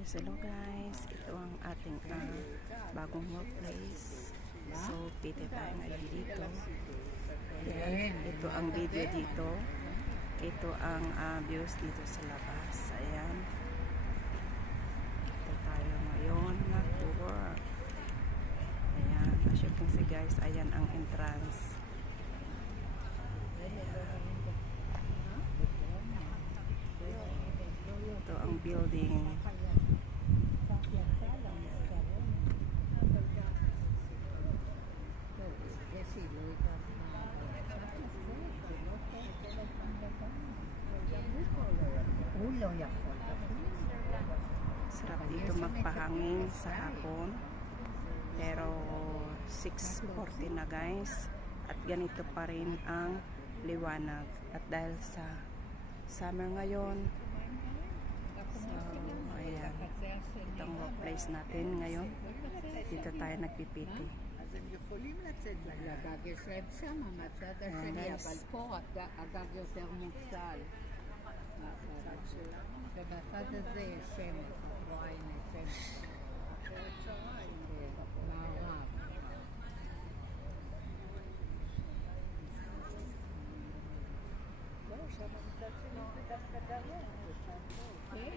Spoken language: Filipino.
Yes, hello guys. Ito ang ating bagong workplace. So, piti tayo ngayon dito. Ayan, ito ang video dito. Ito ang views dito sa labas. Ayan. Ito tayo ngayon nag-work. Ayan, as you can see guys, ayan ang entrance. Ito ang building. Sarap dito magpahangin sa hapon. Pero 6:40 na guys. At ganito pa rin ang liwanag. At dahil sa summer ngayon, so ayan, itong workplace natin ngayon. Dito tayo nagpipiti. אז הם יכולים לצאת לגג, יש להם שם מהצד השני, אבל פה הגג יותר מוצל. ובצד הזה יש שמש, רואה הנה שמש. מערב. לא, שם מצד שני זה דווקא דרום. כן.